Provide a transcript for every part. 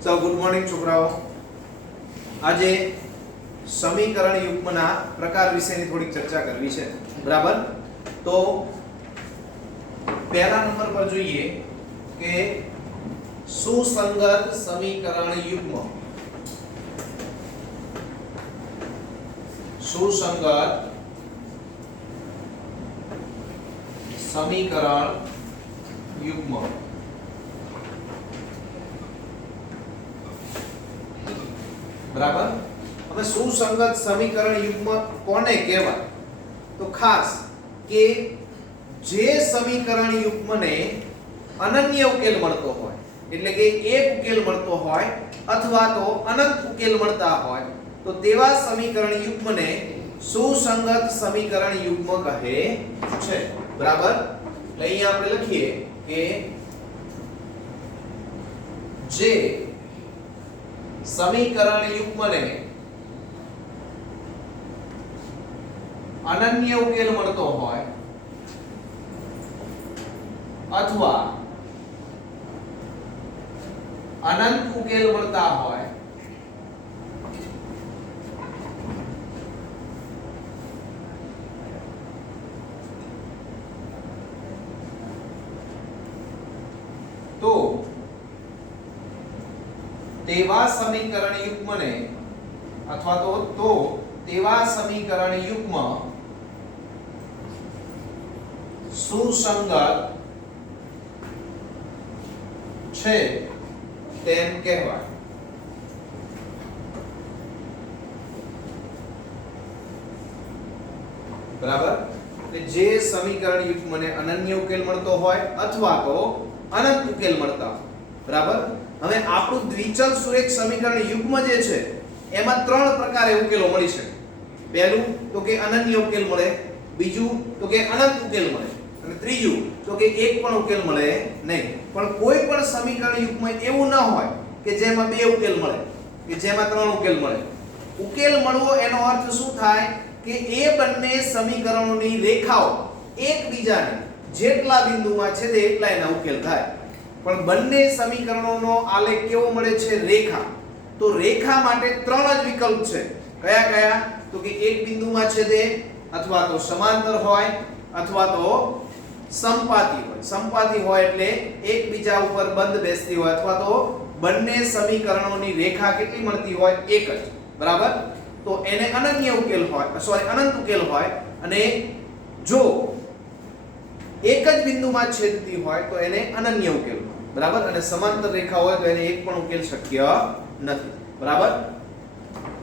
So good morning છોકરાઓ. આજે સમીકરણ યુગ્મના પ્રકાર વિશેની થોડીક ચર્ચા કરવી છે. બરાબર? તો પહેલા નંબર પર જોઈએ કે સુસંગત સમીકરણ યુગ્મ. સુસંગત સમીકરણ યુગ્મ. બરાબર? હવે સુસંગત સમીકરણ યુગ્મ કોને કહેવાય? તો ખાસ કે જે સમીકરણ યુગ્મને અનન્ય ઉકેલ મળતો હોય, એટલે કે એક ઉકેલ મળતો હોય અથવા તો અનંત ઉકેલ મળતા હોય, તો તેવા સમીકરણ યુગ્મને સુસંગત સમીકરણ યુગ્મ કહે છે. બરાબર? એટલે અહીંયા આપણે લખીએ કે જે સમીકરણ યુગ્મને અનન્ય ઉકેલ મળતો હોય અથવા અનંત ઉકેલ મળતા હોય તો તેવા સમીકરણ યુગ્મને અથવા તો તેવા સમીકરણ યુગ્મ સુસંગત છે તેમ કહેવાય. બરાબર? જે સમીકરણ યુગ્મને અનન્ય ઉકેલ મળતો હોય અથવા તો અનંત ઉકેલ મળતા હોય. બરાબર? હવે આપણું દ્વિચલ સુરેખ સમીકરણ યુગ્મ જે છે એમાં ત્રણ પ્રકારે ઉકેલો મળી શકે. પહેલું તો કે અનન્ય ઉકેલ મળે, બીજું તો કે અનંત ઉકેલ મળે, અને ત્રીજું તો કે એક પણ ઉકેલ મળે નહીં. પણ કોઈ પણ સમીકરણ યુગ્મ એવું ન હોય કે જેમાં બે ઉકેલ મળે કે જેમાં ત્રણ ઉકેલ મળે. ઉકેલ મળવો એનો અર્થ શું થાય કે એ બંને સમીકરણોની રેખાઓ એકબીજાને જેટલા બિંદુમાં છેદે એટલા એના ઉકેલ થાય. પણ બંને સમીકરણોનો આલેખ કેવો મળે છે? રેખા. તો રેખા માટે ત્રણ જ વિકલ્પ છે. કયા કયા? તો કે એક બિંદુમાં છેદે, અથવા તો સમાંતર હોય, અથવા તો સમપાતી હોય. સમપાતી હોય એટલે એકબીજા ઉપર બંધ બેસતી હોય, અથવા તો બંને સમીકરણોની રેખા કેટલી મળતી હોય? એક જ. બરાબર? તો એને અનન્ય ઉકેલ હોય, અનંત ઉકેલ હોય. અને જો એક જ બિંદુમાં છેદતી હોય તો એને અનન્ય ઉકેલ હોય. બરાબર? અને સમાંતર રેખા હોય તો એને એક પણ ઉકેલ શક્ય નથી. બરાબર?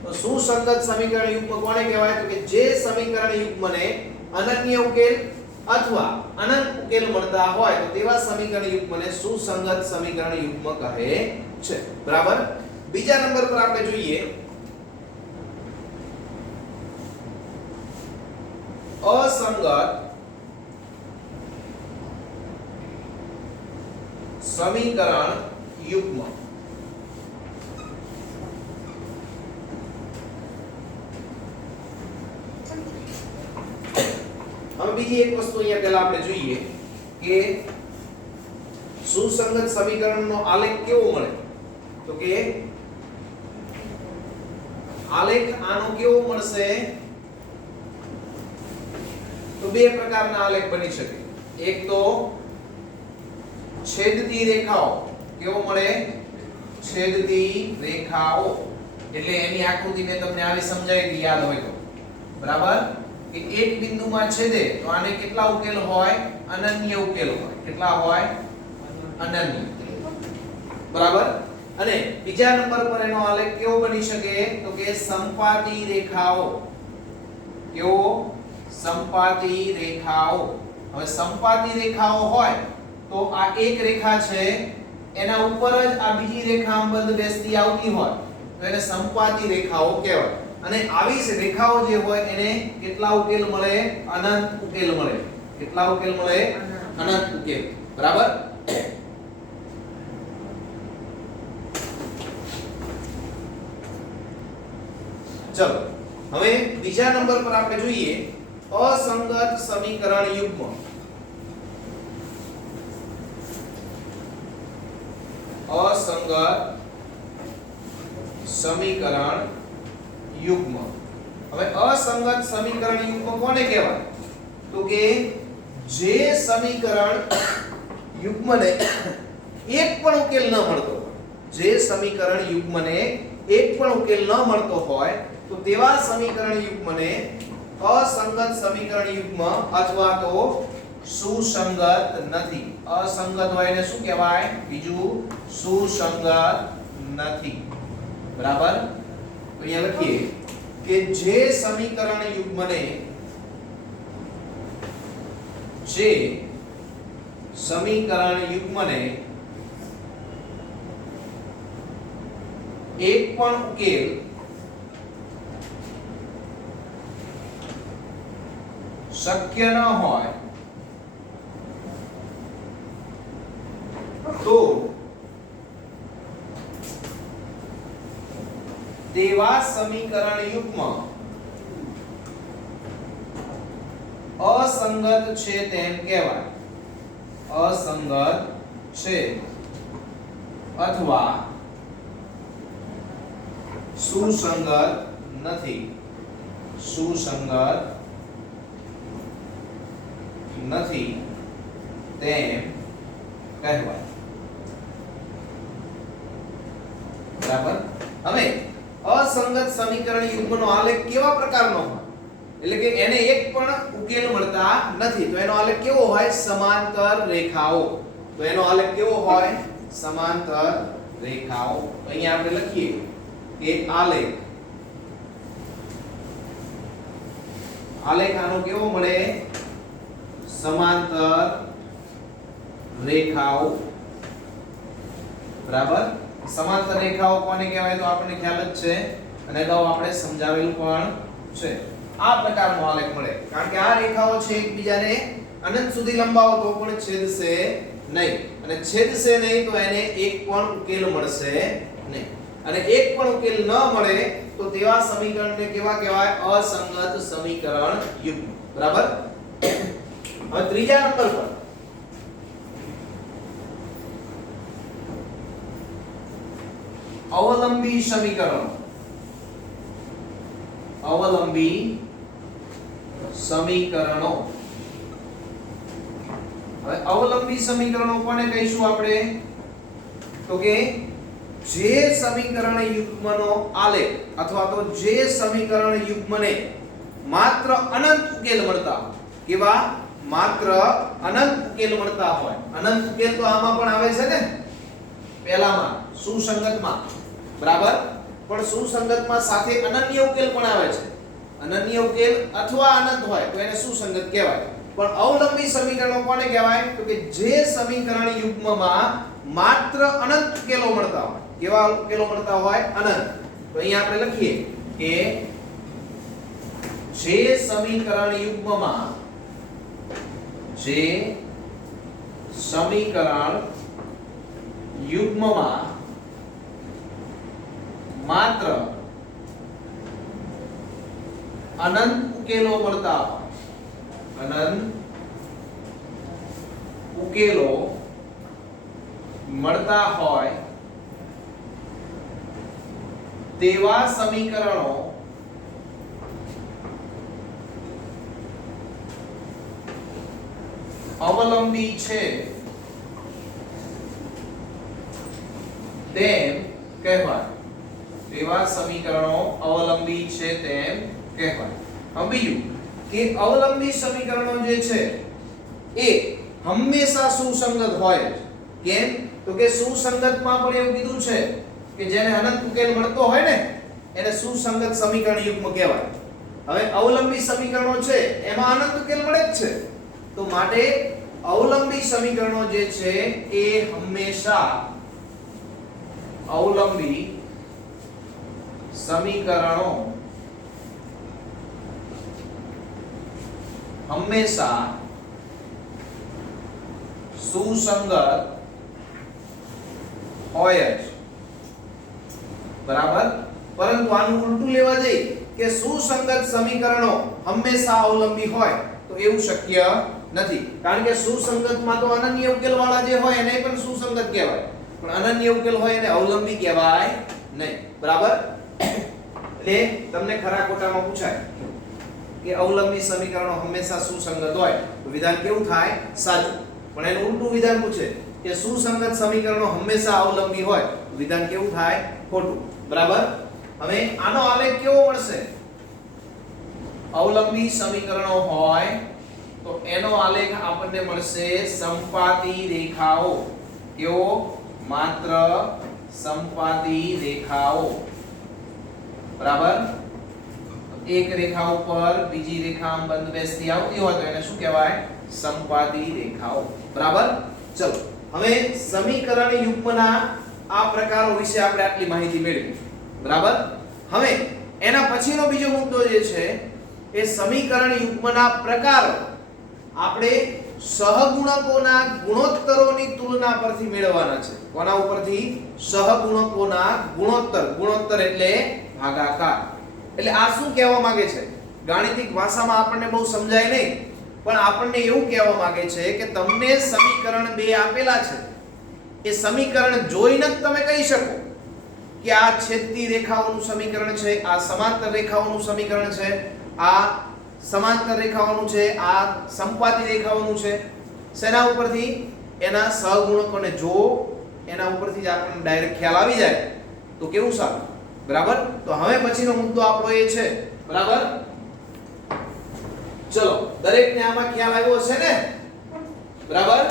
તો સુસંગત સમીકરણ યુગ્મ કોને કહેવાય? તો કે જે સમીકરણ યુગ્મને અનન્ય ઉકેલ અથવા અનંત ઉકેલ મળતા હોય તો તેવા સમીકરણ યુગ્મને સુસંગત સમીકરણ યુગ્મ કહે છે. બરાબર? બીજા નંબર પર આપણે જોઈએ અસંગત સમીકરણ યુગ્મ. હવે બીજી એક વસ્તુ અહીંયા પહેલા આપણે જોઈએ કે સુસંગત સમીકરણનો આલેખ કેવો મળે? તો કે આલેખ આનો કેવો મળશે? તો બે પ્રકારના આલેખ બની શકે. એક તો છેદતી રેખાઓ. કેવો મળે? છેદતી રેખાઓ. એટલે એની આકૃતિ મેં તમને આવી સમજાવી યાદ હોય તો. બરાબર? કે એક બિંદુમાં છેદે તો આને કેટલા ઉકેલ હોય? અનન્ય ઉકેલ હોય. કેટલા હોય? અનન્ય. બરાબર? અને બીજા નંબર પર એનો આલેખ કેવો બની શકે? તો કે સમપાતી રેખાઓ. કેવો? સમપાતી રેખાઓ. હવે સમપાતી રેખાઓ હોય તો આ એક રેખા છે, એના ઉપર જ આ બીજી રેખા બંધ બેસતી આવતી હોય તો એને સમપાતી રેખાઓ કહેવાય. અને આવી જ રેખાઓ જે હોય એને કેટલા ઉકેલ મળે? અનંત ઉકેલ મળે. કેટલા ઉકેલ મળે? અનંત ઉકેલ. બરાબર? ચલો હવે બીજા નંબર પર આપણે જોઈએ અસંગત સમીકરણ યુગ્મ. અસંગત સમીકરણ યુગ્મ. હવે અસંગત સમીકરણ યુગ્મ કોને કહેવાય? તો કે જે સમીકરણ યુગ્મને એક પણ ઉકેલ ન મળતો હોય, જે સમીકરણ યુગ્મને એક પણ ઉકેલ ન મળતો હોય તો તેવા સમીકરણ યુગ્મને અસંગત સમીકરણ યુગ્મ અથવા તો સુસંગત નથી. અસંગત હોય એને શું કહેવાય? બીજું સુસંગત નથી. બરાબર? તો અહીંયા લખીએ કે જે સમીકરણ યુગ્મને એક પણ ઉકેલ શક્ય ન હોય તો તેવા સમીકરણ યુગ્મ અસંગત છે તેમ કહેવાય. અસંગત છે અથવા સુસંગત નથી. સુસંગત નથી તેમ કહેવાય. બરાબર? હવે અસંગત સમીકરણ યુગ્મનો આલેખ કેવા પ્રકારનો હોય? એટલે કે એને એક પણ ઉકેલ મળતા નથી તો એનો આલેખ કેવો હોય? સમાંતર રેખાઓ. તો એનો આલેખ કેવો હોય? સમાંતર રેખાઓ. તો અહીંયા આપણે લખીએ કે આલેખ આનો કેવો મળે? સમાંતર રેખાઓ. બરાબર? સમાંતર રેખાઓ કોને કહેવાય? તો આપણને ખ્યાલ જ છે અને અગાઉ આપણે સમજાવેલું પણ છે. આ પ્રકારનો આલેખ મળે કારણ કે આ રેખાઓ છે એકબીજાને અનંત સુધી લંબાવો તો પણ છેદશે નહીં અને છેદશે નહીં તો એને એક પણ ઉકેલ મળશે નહીં અને એક પણ ઉકેલ ન મળે તો તેવા સમીકરણને કેવા કહેવાય? અસંગત સમીકરણ યુગ્મ. બરાબર? હવે ત્રીજા નંબર પર અવલંબી સમીકરણો. અવલંબી સમીકરણો. હવે અવલંબી સમીકરણો કોને કહીશું આપણે? તો કે જે સમીકરણ યુગ્મનો આલેખ અથવા તો જે સમીકરણ યુગ્મને માત્ર અનંત ઉકેલ મળતા હોય. કેવા? માત્ર અનંત ઉકેલ મળતા હોય. અનંત ઉકેલ તો આમાં પણ આવે છે ને, પહેલામાં સુસંગતમાં. બરાબર? પણ સુસંગતમાં સાથે અનન્ય ઉકેલ પણ આવે છે. અનન્ય ઉકેલ અથવા અનંત હોય તો એને સુસંગત કહેવાય. પણ અવલંબી સમીકરણો કોને કહેવાય? તો કે જે સમીકરણ યુગ્મમાં માત્ર અનંત ઉકેલો મળતા હોય. કેવા ઉકેલો મળતા હોય? અનંત. તો અહીંયા આપણે લખીએ કે જે સમીકરણ યુગ્મમાં માત્ર અનંત ઉકેલો મળતા હોય. અનંત ઉકેલો મળતા હોય તેવા સમીકરણો અવલંબી છે તેમ કહેવાય. તેવા સમીકરણો અવલંબી છે તેમ કહેવાય. હવે બીજું કે અવલંબી સમીકરણો જે છે એ હંમેશા સુસંગત હોય. કેમ? તો કે સુસંગતમાં પણ એવું કીધું છે કે જેને અનંત ઉકેલ મળતો હોય ને એને સુસંગત સમીકરણ યુગ્મ કહેવાય. હવે અવલંબી સમીકરણો છે એમાં અનંત ઉકેલ મળે જ છે તો માટે અવલંબી સમીકરણો જે છે એ હંમેશા અવલંબી સમીકરણો હંમેશા સુસંગત હોય જ. બરાબર? પરંતુ આનું ઉલટું લેવા જઈએ કે સુસંગત સમીકરણો હંમેશા અવલંબી હોય તો એવું શક્ય નથી. કારણ કે સુસંગતમાં તો અનન્ય ઉકેલ વાળા જે હોય એને પણ સુસંગત કહેવાય પણ અનન્ય ઉકેલ હોય એને અવલંબી કહેવાય નહીં. બરાબર? એટલે તમને ખરા ખોટામાં પૂછાય કે અવલંબી સમીકરણો હંમેશા સુસંગત હોય તો વિધાન કેવું થાય? સાચું. પણ એનું ઉલટું વિધાન પૂછે કે સુસંગત સમીકરણો હંમેશા અવલંબી હોય તો વિધાન કેવું થાય? ખોટું. બરાબર? હવે આનો આલેખ કેવો મળશે? અવલંબી સમીકરણો હોય તો એનો આલેખ આપણને મળશે સંપાતી રેખાઓ. કેવો? માત્ર સંપાતી રેખાઓ. બરાબર? એક રેખા ઉપર બીજી રેખા આમ બંધબેસતી આવતી હોય તો એને શું કહેવાય? સંપાતી રેખાઓ. બરાબર? ચલો હવે સમીકરણ યુગ્મના આ પ્રકારો વિશે આપણે આટલી માહિતી મેળવી. બરાબર? હવે એના પછીનો બીજો મુદ્દો જે છે એ સમીકરણ યુગ્મના પ્રકારો આપણે સહગુણકોના ગુણોત્તરોની તુલના પરથી મેળવવાના છે. કોના ઉપરથી? સહગુણકોના ગુણોત્તર. ગુણોત્તર એટલે ભાગાકાર. એટલે આ શું કહેવા માંગે છે? ગાણિતિક ભાષામાં આપણને બહુ સમજાય નહીં, પણ આપણને એવું કહેવા માંગે છે કે તમને સમીકરણ 2 આપેલા છે, એ સમીકરણ જોઈને જ તમે કહી શકો કે આ છેદતી રેખાઓનું સમીકરણ છે, આ સમાંતર રેખાઓનું સમીકરણ છે, આ સમાંતર રેખાઓનું છે, આ સંપાતી રેખાઓનું છે. શેના ઉપરથી? એના સહગુણકોને જો એના ઉપરથી જ આપણને ડાયરેક્ટ ખ્યાલ આવી જાય તો કેવું સારું. બરાબર? તો હવે પછીનો મુદ્દો આપણો એ છે. બરાબર? ચલો દરેકને આમાં ખ્યાલ આવ્યો છે ને? બરાબર?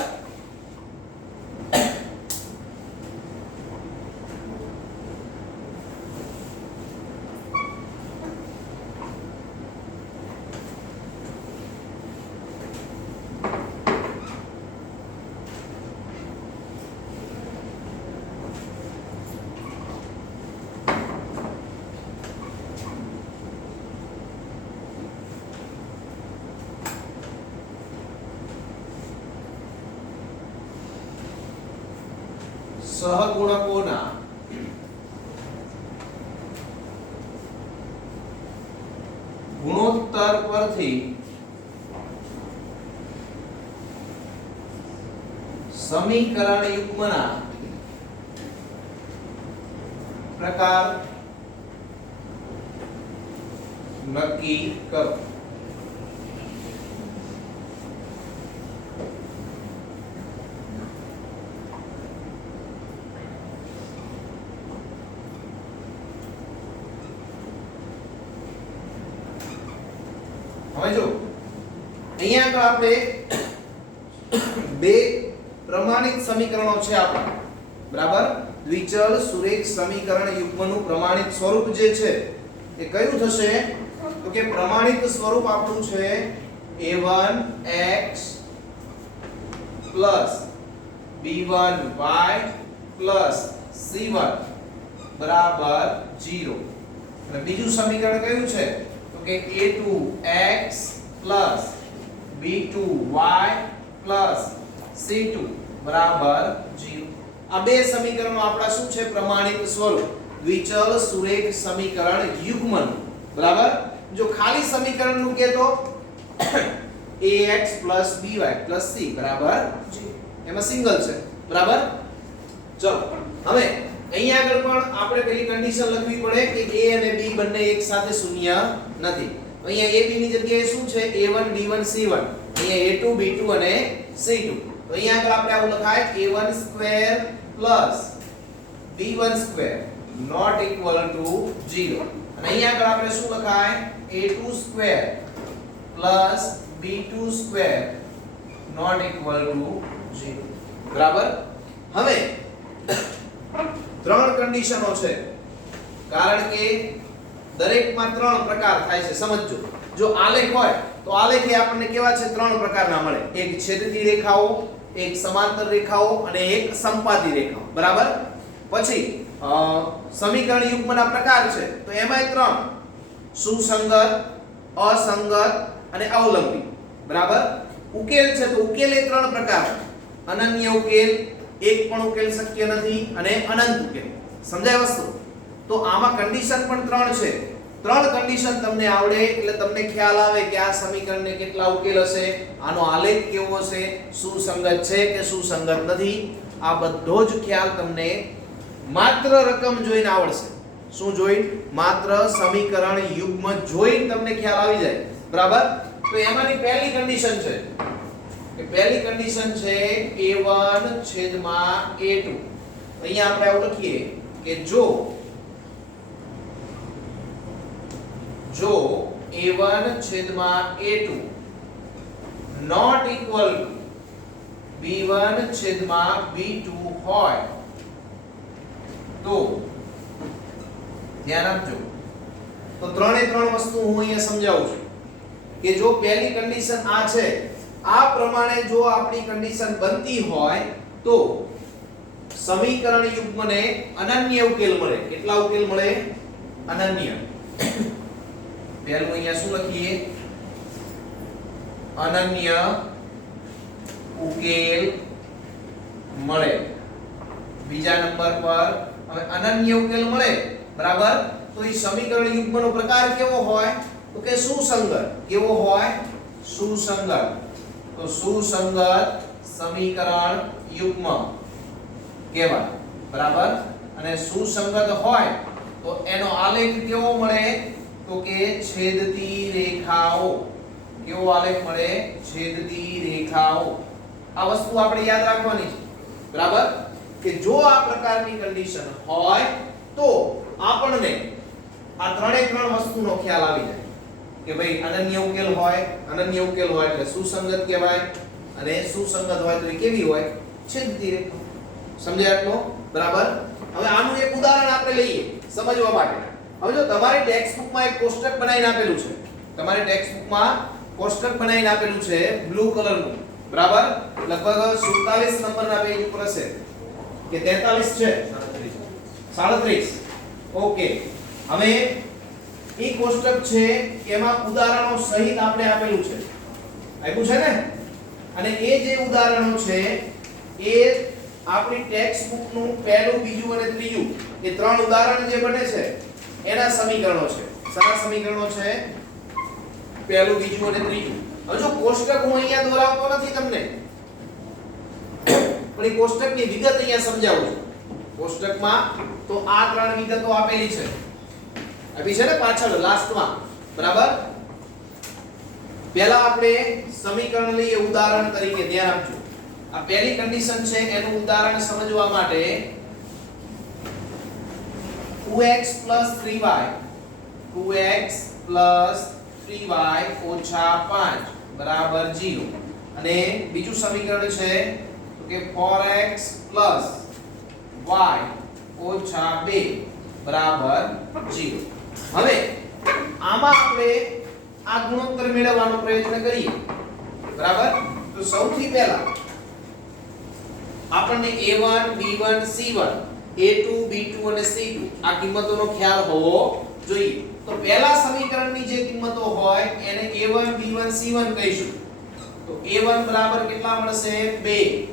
સહગુણકોના ગુણોત્તર પરથી સમીકરણ યુગ્મના પ્રકાર નક્કી કરો. હવે જો અહીંયા આગળ આપણે બે પ્રમાણિત સમીકરણો છે આપણા. બરાબર? દ્વિચલ સુરેખ સમીકરણ યુગ્મનું પ્રમાણિત સ્વરૂપ જે છે એ કયું થશે? તો કે પ્રમાણિત સ્વરૂપ આપણું છે a1x b1y c1 બરાબર 0. અને બીજું સમીકરણ કયું છે? તો કે a2x b2y c2 બરાબર 0. આ બે સમીકરણો આપણા શું છે? પ્રમાણિત સ્વરૂપ દ્વિચલ સુરેખ સમીકરણ યુગ્મનું. બરાબર? જો ખાલી સમીકરણનું કે તો ax by c બરાબર 0. એમાં સિંગલ છે. બરાબર? ચલો હવે અહીંયા આગળ પણ આપણે પેલી કન્ડિશન લખવી પડે કે a અને b બંને એક સાથે શૂન્ય નથી. તો અહીંયા ab ની જગ્યાએ શું છે? a1 b1 c1. અહીંયા a2 b2 અને c2. તો અહીંયા આગળ આપણે આવું લખાય a1 square b1 square not equal to 0. અને અહીંયા આગળ આપણે શું લખાય? a2 square b2 square not equal to 0. બરાબર? હવે ત્રણ કન્ડિશનો છે, કારણ કે દરેકમાં ત્રણ પ્રકાર થાય છે. સમજજો, જો આલેખ હોય તો આલેખ આપણને કેવા છે? ત્રણ પ્રકારના મળે. એક છેદતી રેખાઓ, એક સમાંતર રેખાઓ અને એક સંપાતી રેખાઓ. બરાબર? પછી સમીકરણ યુગ્મના પ્રકાર છે તો એમાંય ત્રણ: સુસંગત, અસંગત અને અવલંબી. બરાબર? ઉકેલ છે તો ઉકેલ એ ત્રણ પ્રકાર: અનન્ય ઉકેલ, એક પણ ઉકેલ શક્ય નથી, અને અનંત ઉકેલ. સમજાય વસ્તુ? તો આમાં કન્ડિશન પણ ત્રણ છે. ત્રણ કન્ડિશન તમને આવડે એટલે તમને ખ્યાલ આવે કે આ સમીકરણને કેટલા ઉકેલ હશે, આનો આલેખ કેવો છે, સુસંગત છે કે સુસંગત નથી. આ બધો જ ખ્યાલ તમને માત્ર રકમ જોઈને આવડશે. શું જોઈને? માત્ર સમીકરણ યુગ્મ જોઈને તમને ખ્યાલ આવી જાય. બરાબર? તો એમાંની પહેલી કન્ડિશન છે કે પહેલી કન્ડિશન છે a1 છેદમાં a2. અહીંયા આપણે આવું લખીએ કે જો a1 છેદમાં a2 not equal to b1 છેદમાં b2 હોય તો ધ્યાન આપજો. તો ત્રણે ત્રણ વસ્તુ હું અહીંયા સમજાવું છું કે જો પહેલી કન્ડિશન આ છે, આ પ્રમાણે જો આપણી કન્ડિશન બનતી હોય તો સમીકરણ યુગ્મને અનન્ય ઉકેલ મળે. કેટલા ઉકેલ મળે? અનન્ય. પહેલું અહીંયા શું લખીએ? અનન્ય ઉકેલ મળે. બીજા નંબર પર હવે અનન્ય ઉકેલ મળે. બરાબર? તો એ સમીકરણ યુગ્મનો પ્રકાર કેવો હોય? તો કે સુસંગત. કેવો હોય? સુસંગત. તો સુસંગત સમીકરણ યુગ્મ કહેવાય. બરાબર? અને સુસંગત હોય તો એનો આલેખ કેવો મળે? તો કે છેદતી રેખાઓ. કેવો આલેખ મળે? છેદતી રેખાઓ. આ વસ્તુ આપણે યાદ રાખવાની છે. બરાબર? કે જો આ પ્રકારની કન્ડિશન હોય તો આપણને આ ત્રણે ત્રણ વસ્તુનો ખ્યાલ આવી જાય કે ભાઈ અનન્ય ઉકેલ હોય. અનન્ય ઉકેલ હોય એટલે સુસંગત કહેવાય, અને સુસંગત હોય તો એ કેવી હોય? છેદતી રેખા. સમજ્યા એટલો? બરાબર? હવે આનું એક ઉદાહરણ આપણે લઈએ સમજવા માટે. હવે જો તમારી ટેક્સ્ટ બુકમાં એક કોષ્ટક બનાવીને આપેલું છે, તમારી ટેક્સ્ટ બુકમાં કોષ્ટક બનાવીને આપેલું છે બ્લુ કલરનું. બરાબર? લગભગ 47 નંબરના પેજ ઉપર હશે કે 43 છે? 37. ઓકે. હવે એ કોષ્ટક છે એમાં ઉદાહરણો સહિત આપણે આપેલું છે. આપ્યું છે ને? અને એ જે ઉદાહરણો છે એ આપણી ટેક્સ્ટ બુકનું પહેલું, બીજું અને ત્રીજું એ ત્રણ ઉદાહરણ જે બને છે એના સમીકરણો છે. સારા સમીકરણો છે પહેલું, બીજું અને ત્રીજું. હવે જો કોષ્ટક હું અહીંયા દોરાવતો નથી તમને, પણ એ કોષ્ટકની વિગત અહીંયા સમજાવું છું. કોષ્ટકમાં તો આ ત્રણ વિગતો આપેલી છે. આપી છે ને પાછળ લાસ્ટમાં. બરાબર? પહેલા આપણે સમીકરણ લઈએ ઉદાહરણ તરીકે. ધ્યાન આપજો. આ પહેલી કન્ડિશન છે એનું ઉદાહરણ સમજવા માટે 2x 3y 5 બરાબર 0. અને બીજું સમીકરણ છે તો કે 4x y 2 બરાબર 0. હવે આમાં આપણે આ ગુણોત્તર મેળવવાનો પ્રયત્ન કરીએ. બરાબર? તો સૌથી પહેલા આપણને a1 b1 c1 a2 b2 અને c2 આ કિંમતોનો ખ્યાલ હોવો જોઈએ. તો પહેલા સમીકરણની જે કિંમતો હોય એને a1 b1 c1 કહીશું. તો a1 બરાબર કેટલા મળશે? 2,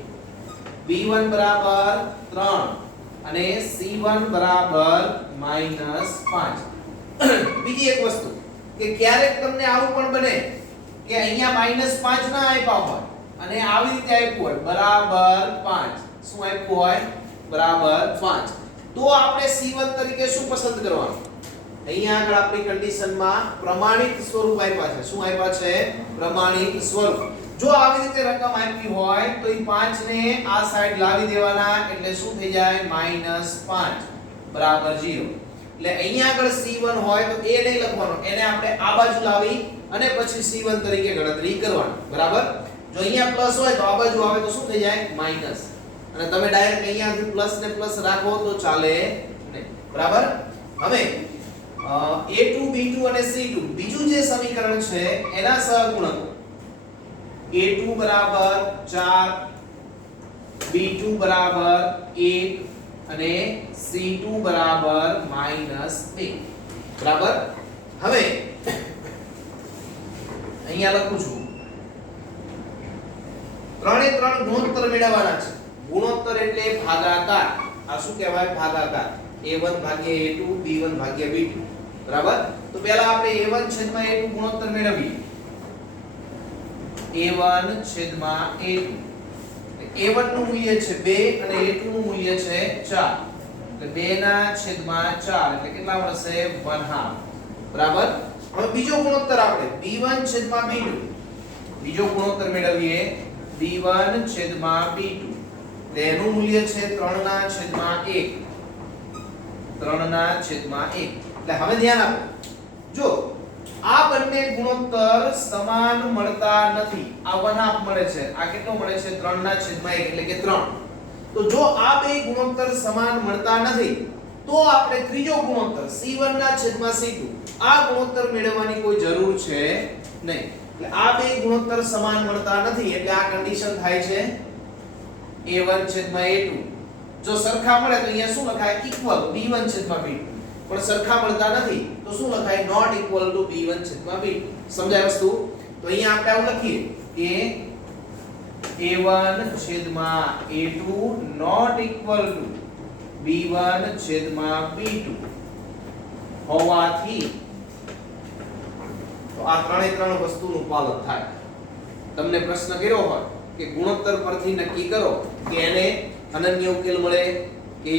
b1 બરાબર 3 અને c1 બરાબર -5. બીજી એક વસ્તુ કે ક્યારેક તમને આવું પણ બને કે અહીંયા -5 ના આપ્યા હોય અને આવી રીતે આપ્યું હોય બરાબર 5. શું આપ્યું હોય? બરાબર 5. તો આપણે c1 તરીકે શું પસંદ કરવાનું? અહીંયા આગળ આપણી કન્ડિશનમાં પ્રમાણિત સ્વરૂપ આપ્યા છે. શું આપ્યા છે? પ્રમાણિત સ્વરૂપ. જો આવી રીતે રકમ આપી હોય તો એ 5 ને આ સાઈડ લાવી દેવાના એટલે શું થઈ જાય? -5 બરાબર 0. એટલે અહીંયા આગળ c1 હોય તો એ નહીં લખવાનો, એને આપણે આ બાજુ લાવી અને પછી c1 તરીકે ગણતરી કરવાની. બરાબર? જો અહીંયા પ્લસ હોય તો આ બાજુ આવે તો શું થઈ જાય? માઈનસ. અને તમે ડાયરેક્ટ અહીંયાથી પ્લસ ને પ્લસ રાખો તો ચાલે નહીં. બરાબર? હવે a2 b2 અને c2 બીજું જે સમીકરણ છે એના સહગુણકો a2 બરાબર 4 b2 બરાબર 1 અને c2 બરાબર -2. બરાબર? હવે અહીંયા લખું છું ત્રણે ત્રણ ગુણોત્તર મેળવવાના છે. ગુણોત્તર એટલે ભાગાકાર. આ શું કહેવાય? ભાગાકાર. a1 ભાગ્યા a2 b1 ભાગ્યા b2. બરાબર? તો પહેલા આપણે a1 છેદમાં a2 ગુણોત્તર મેળવીએ. a1 છેદમાં a2. a1 નું મૂલ્ય છે 2 અને a2 નું મૂલ્ય છે 4. એટલે 2/4 એટલે કેટલા મળશે 1/2 બરાબર. હવે બીજો ગુણોત્તર આપણે b1/b2 બીજો ગુણોત્તર મેળવીએ b1/b2 તેનું મૂલ્ય છે 3/1 3/1 એટલે હવે ધ્યાન આપો જો આ બંને ગુણોત્તર સમાન મળતા નથી આ 1/2 મળે છે આ કેટલો મળે છે 3/1 એટલે કે 3 તો જો આ બે ગુણોત્તર સમાન મળતા નથી તો આપણે ત્રીજો ગુણોત્તર c1/c2 આ ગુણોત્તર મેળવવાની કોઈ જરૂર છે નહીં એટલે આ બે ગુણોત્તર સમાન મળતા નથી એટલે આ કન્ડિશન થાય છે a1/a2 જો સરખા મળે તો અહીંયા શું લખાય ઇક્વલ b1/b2 પણ સરખા મળતા નથી તો શું લખાય નોટ ઇક્વલ ટુ b1/b2 સમજાય વસ્તુ તો અહીંયા આપણે આવું લખીએ કે a1/a2 not equal to b1/b2 હોવાથી તો આ ત્રણ વસ્તુનું પાલન થાય. તમને પ્રશ્ન કર્યો હોય કે ગુણોત્તર પરથી નક્કી કરો કે એને અનન્ય ઉકેલ મળે કે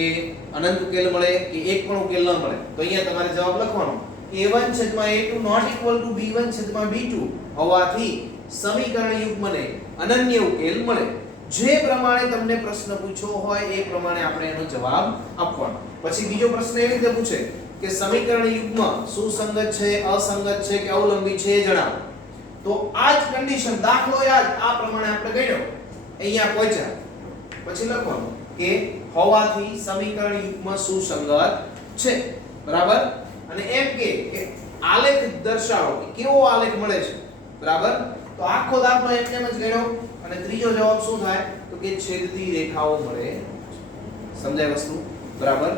અનંત ઉકેલ મળે કે એક પણ ઉકેલ ન મળે તો અહીંયા તમારે જવાબ લખવાનો a1/a2 not equal to b1/b2 હોવાથી સમીકરણ યુગ્મને અનન્ય ઉકેલ મળે. જે પ્રમાણે તમને પ્રશ્ન પૂછ્યો હોય એ પ્રમાણે આપણે એનો જવાબ આપવાનો. પછી બીજો પ્રશ્ન એવી રીતે પૂછે કે સમીકરણ યુગ્મ સુસંગત છે અસંગત છે કે અવલંબી છે એ જણાવો. તો આ જ કન્ડિશન દાખલો યાદ આ પ્રમાણે આપણે ગણ્યો અહીંયા પહોંચ્યા પછી લખવાનું કે હોવાથી સમીકરણ યુગ્મ સુસંગત છે બરાબર અને એમ કે આલેખ દર્શાવો કે કેવો આલેખ મળે છે બરાબર. તો આખો દાખલો એમ જ ગણ્યો અને ત્રીજો જવાબ શું થાય તો કે છેદતી રેખાઓ મળે. સમજાય વસ્તુ બરાબર.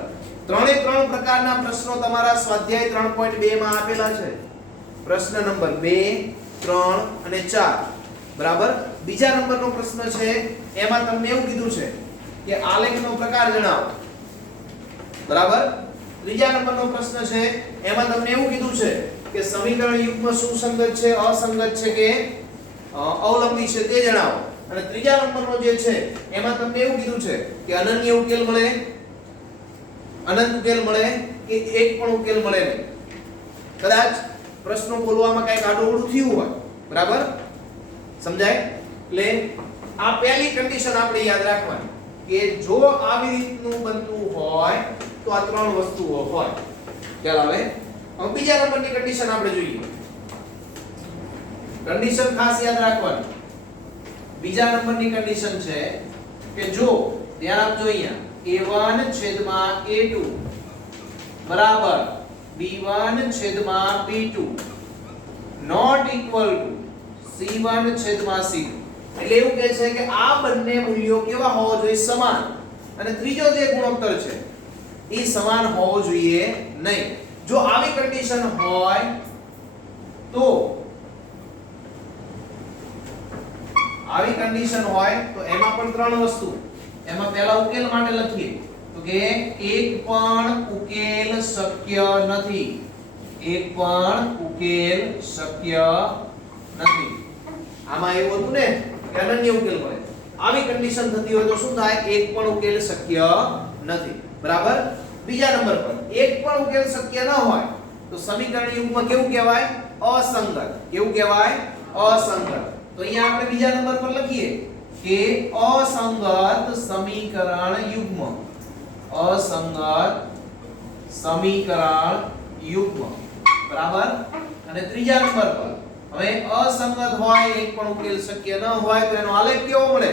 ત્રણે ત્રણ પ્રકારના પ્રશ્નો તમારા સ્વાધ્યાય 3.2 માં આપેલા છે. પ્રશ્ન નંબર 2 3 અને 4 બરાબર. બીજા નંબરનો પ્રશ્ન છે એમાં તમને એવું કીધું છે કે આલેખનો પ્રકાર જણાવો બરાબર. ત્રીજા નંબરનો પ્રશ્ન છે એમાં તમને એવું કીધું છે કે સમીકરણ યુગ્મ સુસંગત છે અસંગત છે કે અવલંબી છે તે જણાવો. અને ત્રીજા નંબરનો જે છે એમાં તમને એવું કીધું છે કે અનન્ય ઉકેલ મળે અનંત ઉકેલ મળે કે એક પણ ઉકેલ મળે નહીં. કદાચ પ્રશ્નો બોલવામાં કઈક આડું થયું હોય બરાબર સમજાય. એટલે આ પહેલી કન્ડિશન આપણે યાદ રાખવાની કે જો આવી રીતનું બનતું હોય તો આ ત્રણ વસ્તુઓ હોય. ખ્યાલ આવે. હવે બીજા નંબરની કન્ડિશન આપણે જોઈએ. કન્ડિશન ખાસ યાદ રાખવાની. બીજા નંબરની કન્ડિશન છે કે જો ધ્યાન આપજો અહીંયા a1/a2 બરાબર b1/b2 not equal to c1/c2 એટલે એવું કહે છે કે આ બંને મૂલ્યો કેવા હોવા જોઈએ સમાન અને ત્રીજો જે ગુણોત્તર છે એ સમાન હોવો જોઈએ નહીં. જો આવી કન્ડિશન હોય તો એમાં પણ ત્રણ વસ્તુ એમાં પહેલા ઉકેલ માટે લખીએ તો કે એક પણ ઉકેલ શક્ય નથી. એક પણ ઉકેલ શક્ય નથી. આમાં એવું હતું ને કે અનન્ય ઉકેલ મળે. આવી કન્ડિશન થતી હોય તો શું થાય એક પણ ઉકેલ શક્ય નથી બરાબર. બીજા નંબર પર એક પણ ઉકેલ શક્ય ન હોય તો સમીકરણ યુગ્મ કેવું કહેવાય અસંગત. કેવું કહેવાય અસંગત. તો અહીંયા આપણે બીજા નંબર પર લખીએ કે અસંગત સમીકરણ યુગ્મ. અસંગત સમીકરણ યુગ્મ બરાબર. અને ત્રીજા નંબર પર હવે અસંગત હોય એક પણ ઉકેલ શક્ય ન હોય તો એનો આલેખ કેવો મળે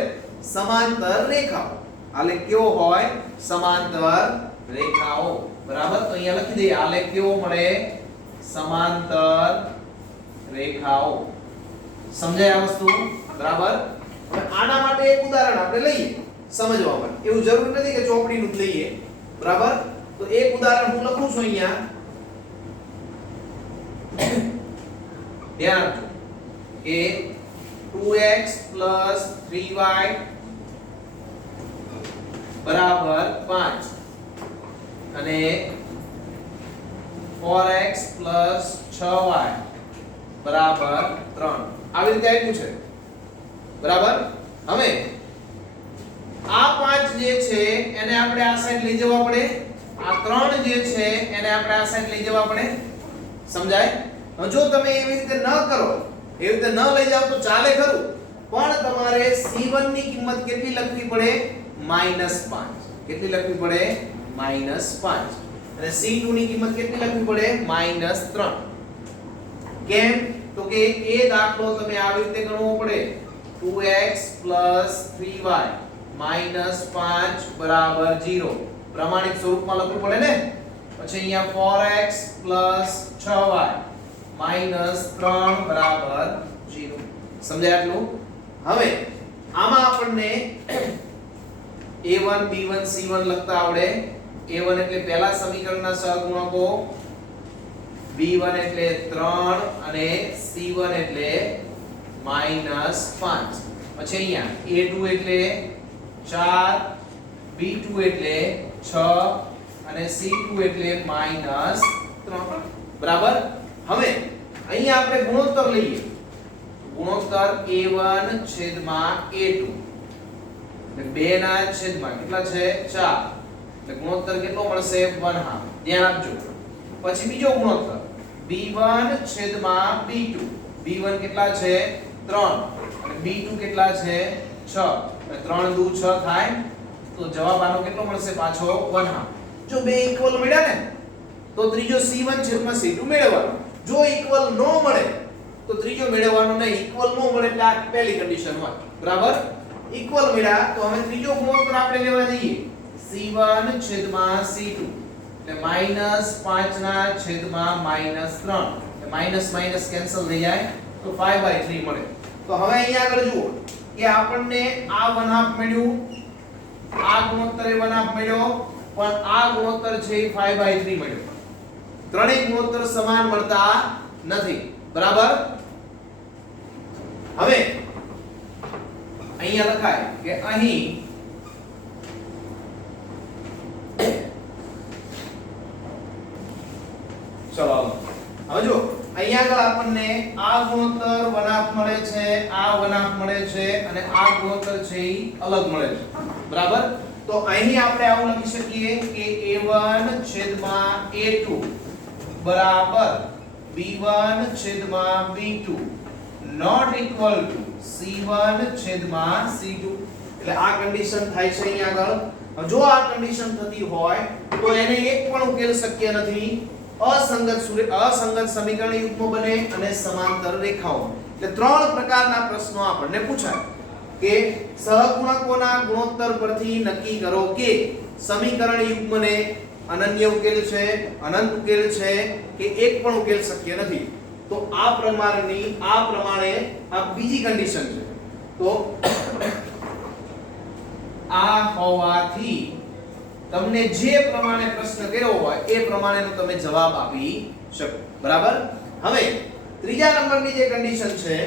સમાંતર રેખાઓ. આલેખ કેવો હોય સમાંતર રેખાઓ બરાબર. તો અહીંયા લખી દઈએ આલેખ કેવો મળે સમાંતર રેખાઓ. સમજાય આ વસ્તુ બરાબર. હવે આના માટે એક ઉદાહરણ આપણે લઈએ સમજવા માટે. એવું જરૂર નથી કે ચોપડીનું જ લઈએ બરાબર. તો એક ઉદાહરણ હું લખું છું અહીંયા ધ્યાન આપજો કે 2x 3y બરાબર 5 અને 4x 6y બરાબર 3 આવી રીતે આપ્યું છે બરાબર. હવે આ 5 જે છે એને આપણે આ સાઈડ લઈ જવા પડે આ 3 જે છે એને આપણે આ સાઈડ લઈ જવા પડે, સમજાય? જો તમે એવી રીતે ન કરો, એવી રીતે ન લઈ જાવ તો ચાલે ખરું, પણ તમારે C1 ની કિંમત કેટલી લખવી પડે? -5. કેટલી લખવી પડે? -5. અને C2 ની કિંમત કેટલી લખવી પડે? -3. કેમ? તો કે એ દાખલો તમે આવી રીતે ગણવો પડે, 2x 3y -5 બરાબર 0. પ્રમાણિત સ્વરૂપમાં લખવું પડે ને. પછી અહીંયા 4x 6y -3 બરાબર 0. સમજાય આટલું? હવે આમાં આપણને a1 b1 c1 લખતા આવડે. a1 એટલે પહેલા સમીકરણના સહગુણકો, b1 એટલે 3 અને c1 એટલે -5. પછી અહીંયા a2 એટલે 4, b2 એટલે 6 અને c2 એટલે -3. બરાબર? હવે અહીંયા આપણે ગુણોત્તર લઈએ. ગુણોત્તર a1 છેદમાં a2 એટલે 2 ના છેદમાં કેટલા છે? 4. એટલે ગુણોત્તર કેટલો મળશે? 1/2. ધ્યાન આપજો. પછી બીજો ગુણોત્તર b1 છેદમાં b2. b1 કેટલા છે? 3 અને b2 કેટલા છે? 6. એટલે 3 દુ 6 થાય તો જવાબ આનો કેટલો મળશે? પાછો 1/2. જો બે ઇક્વલ મળ્યા ને તો ત્રીજો c1 છેદમાં c2 મેળવવાનો. જો ઇક્વલ ન મળે તો ત્રીજો મેળવવાનો નહીં. ઇક્વલ ન મળે એટલે આ પહેલી કન્ડિશન હોય. બરાબર? ઇક્વલ મળ્યા તો હવે ત્રીજો ગુણોત્તર આપણે લેવા જઈએ, c1 છેદમાં c2 એટલે -5 ના છેદમાં -3 એટલે માઈનસ માઈનસ કેન્સલ થઈ જાય તો 5/3 મળે. તો હવે અહીંયા આગળ જુઓ કે આપણને આ 1/2 મળ્યું, આ ગુણોત્તર એ 1/2 મળ્યો, પણ આ ગુણોત્તર છે એ 5/3 મળ્યો. ત્રણેય ગુણોત્તર સમાન મળતા નથી. બરાબર? હવે અહીંયા લખાય કે અહીં ચલો હવે જો અહીંયા આગળ આપણને આ ગુણોત્તર 1/2 મળે છે, આ 1/2 મળે છે અને આ ગુણોત્તર છે એ અલગ મળે છે. બરાબર? તો અહીં આપણે આવું લખી શકીએ કે a1 છેદમાં a2 બરાબર b1 છેદમાં b2 not equal to c1 છેદમાં c2. એટલે આ કન્ડિશન થાય છે અહીંયા આગળ. જો આ કન્ડિશન થતી હોય તો એને એક પણ ઉકેલ શક્ય નથી. અસંગત સમીકરણ યુગ્મ બને અને સમાંતર રેખાઓ. એટલે ત્રણ પ્રકારના પ્રશ્નો આપણને પૂછાય કે સહગુણકોના ગુણોત્તર પરથી નક્કી કરો કે સમીકરણ યુગ્મને અનન્ય ઉકેલ છે, અનંત ઉકેલ છે કે એક પણ ઉકેલ શક્ય નથી. તો આ પ્રમાણે આ બીજી કન્ડિશન છે. તો આ હોવાથી તમને જે પ્રમાણે પ્રશ્ન કર્યો હોય એ પ્રમાણેનો તમે જવાબ આપી શકો. બરાબર? હવે ત્રીજા નંબરની જે કન્ડિશન છે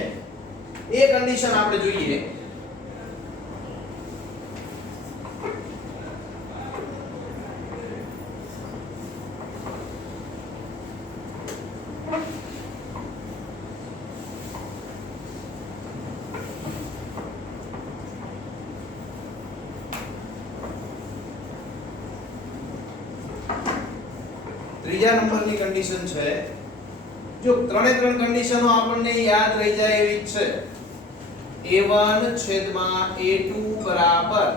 એ કન્ડિશન આપણે જોઈએ. ત્રીજા નંબરની કન્ડિશન છે, જો ત્રણે ત્રણ કન્ડિશનો આપણને યાદ રહી જાય એવી છે. a1 છેદમાં a2 બરાબર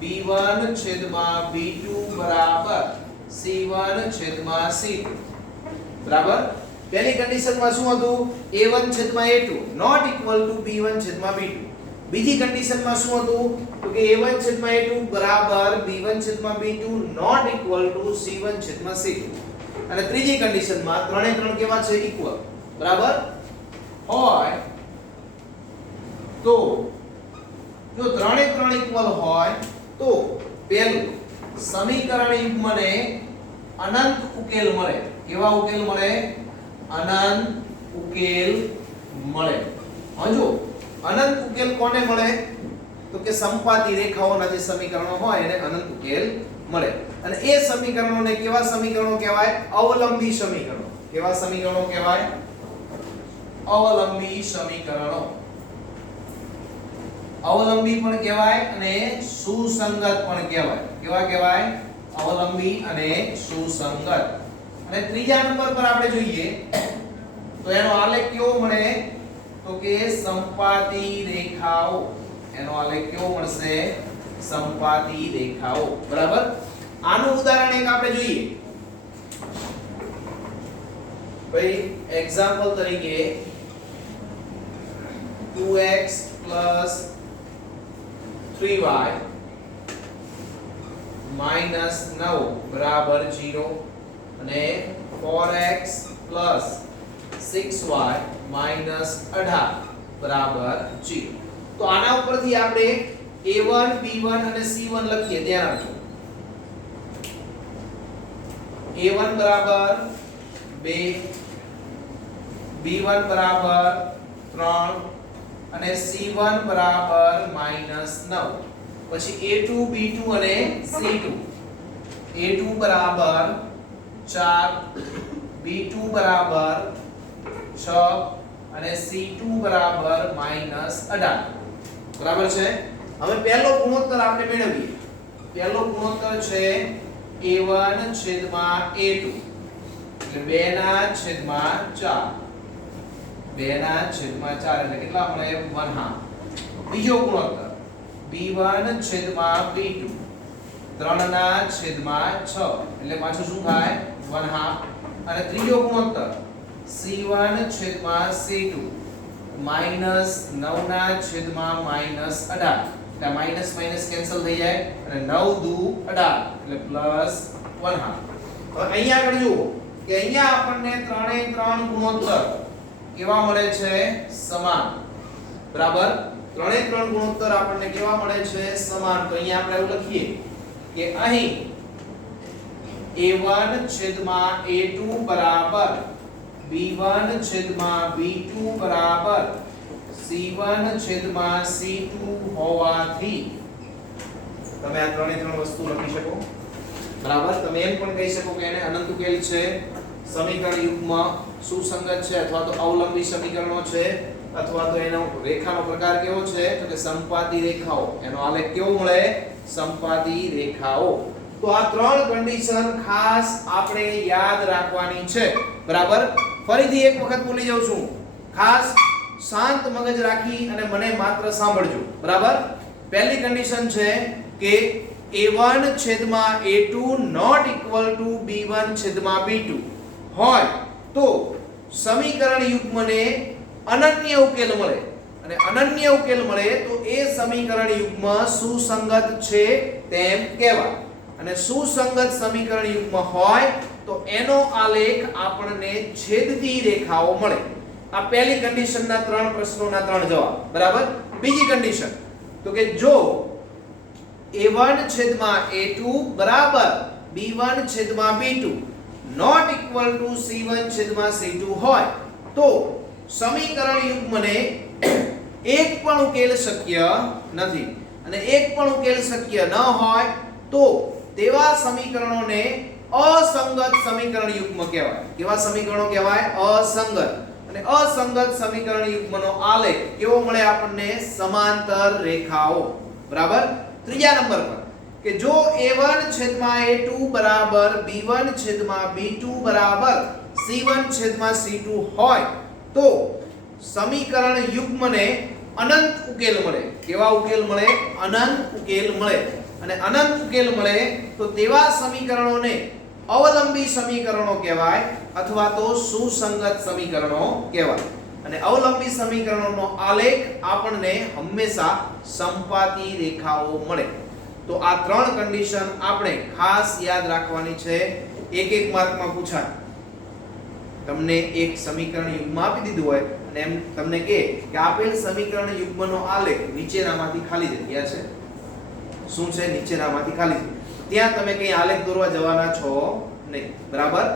b1 છેદમાં b2 બરાબર c1 છેદમાં c2. બરાબર? પહેલી કન્ડિશનમાં શું હતું? a1 છેદમાં a2 not equal to b1 છેદમાં b2. બીજી કન્ડિશનમાં શું હતું? તો કે a1 છેદમાં a2 બરાબર b1 છેદમાં b2 not equal to c1 છેદમાં c2. અને ત્રીજી કન્ડિશનમાં ત્રણે ત્રણ કેવા છે? ઇક્વલ. બરાબર? હોય તો જો ત્રણે ત્રણ ઇક્વલ હોય તો પહેલું સમીકરણ યુગ્મને અનંત ઉકેલ મળે. કેવા ઉકેલ મળે? અનંત ઉકેલ મળે. હજુ અનંત ઉકેલ કોને મળે? તો કે સમપાતી રેખાઓના જે સમીકરણો હોય એને અનંત ઉકેલ મળે. અને એ સમીકરણોને કેવા સમીકરણો કહેવાય? અવલંબી સમીકરણો. કેવા સમીકરણો કહેવાય? અવલંબી સમીકરણો. અવલંબી પણ કહેવાય અને સુસંગત પણ કહેવાય. કેવા કહેવાય? અવલંબી અને સુસંગત. અને ત્રીજા નંબર પર આપણે જોઈએ તો એનો આલેખ કેવો મળે તો કે સંપાતી રેખાઓ. એનો આલેખ કેવો મળશે? સંપાતી રેખાઓ. બરાબર. આનું ઉદાહરણ એક આપણે જોઈએ. ભાઈ એક્ઝામ્પલ તરીકે 2x 3y -9 બરાબર 0 અને 4x 6y -18 બરાબર 0. તો આના ઉપરથી આપણે a1 b1 અને c1 લખીએ. ધ્યાન આપજો. a1 બરાબર 2, b1 બરાબર 3 અને c1 બરાબર -9. પછી a2 b2 અને c2. a2 બરાબર 4, b2 બરાબર 6 અને c2 બરાબર -18. બરાબર છે. હવે પહેલો ગુણોત્તર આપણે મેળવીએ. પહેલો ગુણોત્તર છે a1 છેદમાં a2 એટલે 2 ના છેદમાં 4. 2 ના છેદમાં 4 એટલે કેટલા મળે? 1/2. બીજો ગુણોત્તર b1 છેદમાં b2 3 ના છેદમાં 6 એટલે પાછું શું થાય? 1/2. અને ત્રીજો ગુણોત્તર c1 છેદમાં c2 -9 ના છેદમાં -18 એટલે માઈનસ માઈનસ કેન્સલ થઈ જાય અને 9 દુ 18 એટલે +1/2. હવે અહીંયા આગળ જુઓ કે અહીંયા આપણને ત્રણે ત્રણ ગુણોત્તર કેવા મળે છે? સમાન. બરાબર. ત્રણે ત્રણ ગુણોત્તર આપણને કેવા મળે છે? સમાન. તો અહીંયા આપણે એવું લખીએ કે અહીં a1 છેદમાં a2 બરાબર b1 છેદમાં b2 બરાબર c1 છેદમાં c2 હોવાથી તમે આ ત્રણે ત્રણ વસ્તુ લખી શકો. બરાબર. તમે એમ પણ કહી શકો કે એને અનંત ઉકેલ છે, સમીકરણ યુગ્મ સુસંગત છે, અથવા તો અવલંબી સમીકરણો છે, અથવા તો એનો રેખાનો પ્રકાર કેવો છે તો કે સંપાતી રેખાઓ. એનો આલેખ કેવો મળે? સંપાતી રેખાઓ. તો આ ત્રણ કન્ડિશન ખાસ આપણે યાદ રાખવાની છે. બરાબર. ફરીથી એક વખત બોલી જાઉં છું. ખાસ શાંત મગજ રાખી અને મને માત્ર સાંભળજો. બરાબર. પહેલી કન્ડિશન છે કે a1 છેદમાં a2 not equal to b1 છેદમાં b2 હોય તો સમીકરણ યુગ્મને અનન્ય ઉકેલ મળે. અને અનન્ય ઉકેલ મળે તો એ સમીકરણ યુગ્મ સુસંગત છે તેમ કહેવાય. અને સુસંગત સમીકરણ યુગ્મ હોય તો એનો આલેખ આપણને છેદતી રેખાઓ મળે. આ પહેલી કન્ડિશનના ત્રણ પ્રશ્નોના ત્રણ જવાબ. બરાબર. બીજી કન્ડિશન તો કે જો a1 છેદમાં a2 બરાબર b1 છેદમાં b2 not equal to c1 છેદમાં c2 હોય તો સમીકરણ યુગ્મને એક પણ ઉકેલ શક્ય નથી. અને એક પણ ઉકેલ શક્ય ન હોય તો તેવા સમીકરણોને અસંગત સમીકરણ યુગ્મ કહેવાય. કેવા સમીકરણો કહેવાય? અસંગત. અને અસંગત સમીકરણ યુગ્મનો આલેખ કેવો મળે આપણને? સમાંતર રેખાઓ. બરાબર. ત્રીજા નંબર પર કે જો a1 છેદમાં a2 બરાબર b1 છેદમાં b2 બરાબર c1 છેદમાં c2 હોય તો સમીકરણ યુગ્મને અનંત ઉકેલ મળે. કેવા ઉકેલ મળે? અનંત ઉકેલ મળે. અને અનંત ઉકેલ મળે તો તેવા સમીકરણોને અવલંબી સમીકરણો કહેવાય અથવા તો સુસંગત સમીકરણો કહેવાય. અને અવલંબી સમીકરણોનો આલેખ આપણને હંમેશા સંપાતી રેખાઓ મળે. તો આ ત્રણ કન્ડિશન આપણે ખાસ યાદ રાખવાની છે. એક એક માર્કમાં પૂછાય. તમને એક સમીકરણ યુગ્મ આપી દીધું હોય અને એમ તમને કહે કે આપેલ સમીકરણ યુગ્મનો આલેખ નીચેનામાંથી ખાલી જગ્યા છે. શું છે? નીચેનામાંથી ખાલી જગ્યા. ત્યાં તમે કઈ આલેખ દોરવા જવાના છો નહીં. બરાબર.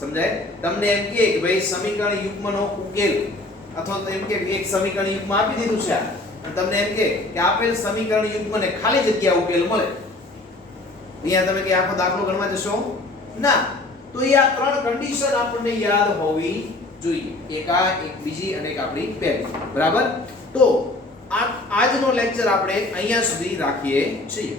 સમજાય? તમને એમ કહે કે ભાઈ સમીકરણ યુગ્મનો ઉકેલ અથવા તો એમ કે એક સમીકરણ યુગ્મ આપી દીધું છે અને તમને એમ કે આપેલ સમીકરણ યુગ્મને ખાલી જગ્યા ઉકેલ મળે. અહીંયા તમે કે આખો દાખલો ગણવા જશો ના. તો એ આ ત્રણ કન્ડિશન આપણને યાદ હોવી જોઈએ. એક આ, એક બીજી અને એક આપણી પહેલી. બરાબર. તો આજનો લેક્ચર આપણે અહીંયા સુધી રાખીએ છીએ.